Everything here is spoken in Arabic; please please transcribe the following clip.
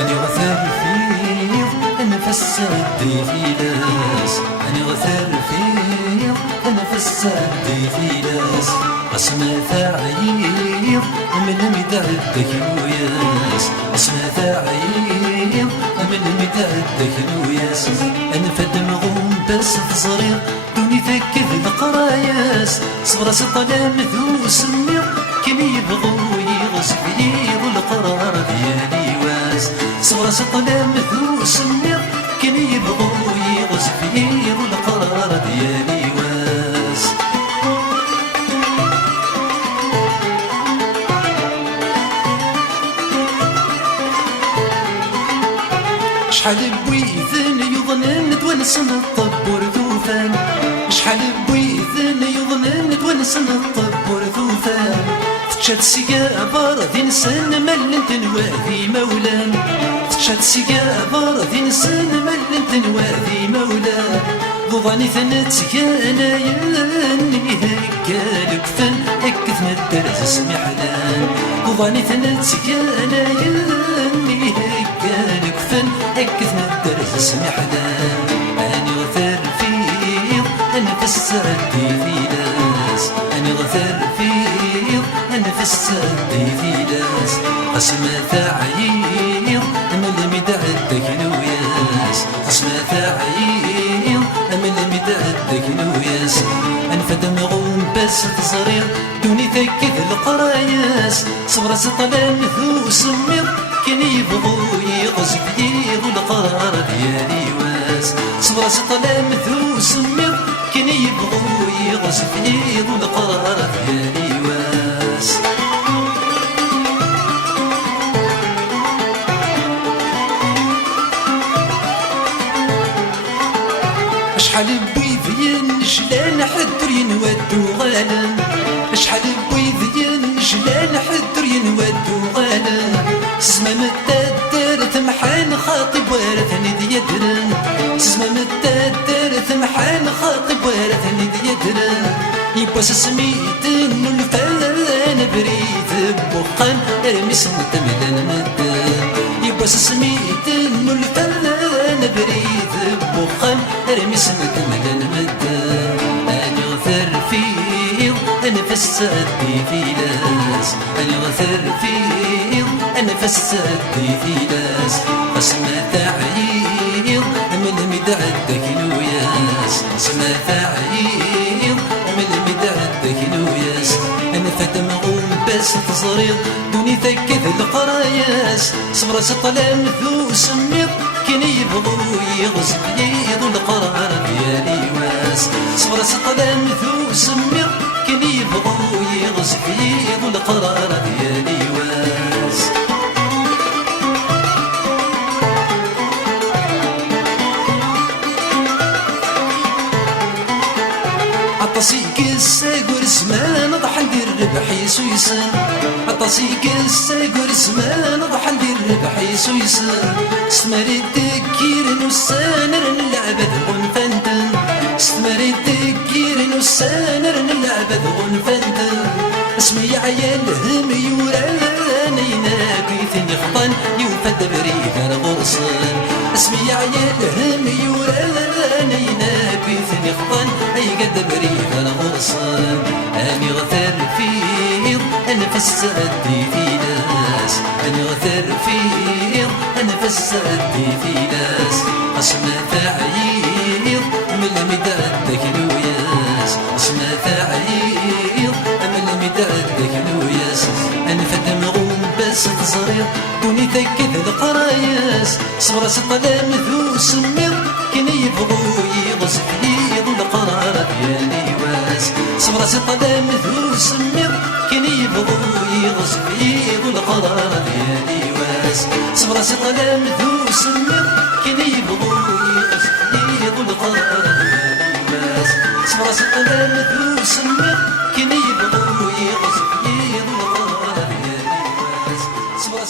أني غثار فيض أنفس الدي في لاس، أني غثار فيض أنفس الدي في لاس. أسمى ثعيض من مدعدك نوياس، أسمى ثعيض من مدعدك نوياس. أنفد مغوم بس تصريض دوني ثكذ القراياس. صبر سطلام ذو سميض كم يبغو يغصب يضو القرار ديالي واس. صبر سطلام ذو سميض كم يبغو يغصب يضو القرار ديالي واس. شحال بويذن يظنن تونسن الطبور ذوفان، شحال بويذن يظنن تونسن الطبور ذوفان. تشات سيقابر ذي نسن ملن تنوادي مولان، تشات سيقابر ذي نسن ملن تنوادي مولان. ضوضاني ثنتيانا يني هكالك فن هكذ مدرز سمحلان. ضوضاني ثنتيانا يني هكالك فن هكذ مدرز سمحلان. أني غثار فيض أنفس الدي في لاس، أني غثار فيض أنفس الدي في لاس. أسمى ثعيض من المدعدك نوياس، أسمى ثعيض من المدعدك نوياس. أنفد مغوم بس تصريض دوني ثكذ القراياس. صبر سطلان ذو سميض كان يبغو يغصب يضو القرار ديالي واس. صبر سطلان ذو سميض كان يبغو يغصب يضو القرار ديالي واس. شحال بويذين جلان حدر ينودو غالان، شحال بويذين جلان حدر ينودو غالان. سزمام التدر ثمحان خاطب وارثني ديدران، سزمام التدر ثمحان خاطب وارثني ديدران. يباس سميت الفان بريد بوقان ارمس متملان مدان. يباس سميت الفان بريد بوقان ارمس متملان مدان. أني غثار فيض أنفس الدي في لاس، أني غثار فيض أنفس الدي في لاس. أسمى ثعيض من مدعدك نوياس، أسمى ثعيض من مدعدك نوياس. أنا فات مغوم بس تصريض دوني ثكذ القراياس. صبر سطلان ذو سميض كان يبغو يغصب يضو القرار ديالي واس. صبر سطلان ذو سميض كان يبغو يغصب يضو القرار ديالي واس. عطاسيك الساقور زمان ضحى ندير ربح يسويسان، عطاسيك الساقور زمان ضحى ندير ربح يسويسان. ستماري الدكير نسانر نلعب غنفندن، ستماري الدكير نسانر نلعب غنفندن. اسمي عيالهم يوران يناكي ثني خطان يوفد بريد غرصان. اسمي عيالهم يوران يناكي ثني خطان اي قد بريد غرصان. اني غثار فيض انفس الدي في لاس، اني غثار فيض انفس الدي في لاس. اسمى ثعيض من مدعدك نوياس، اسمى ثعيض من مدعدك نوياس. انفد مغوم بس تصريض دوني ثكذ القراياس. صبر سطلام ذو سميض كان يبغو يغصب يضو القرار ديالي واس. صبر سطلام ذو سميض كان يبغو يغصب يضو القرار ديالي واس. صبر سطلام ذو سميض كان يبغو يغصب يضو القرار ديالي واس. صبر سطلام ذو سميض كان يبغو يغصب يضو القرار ديالي واس. صبر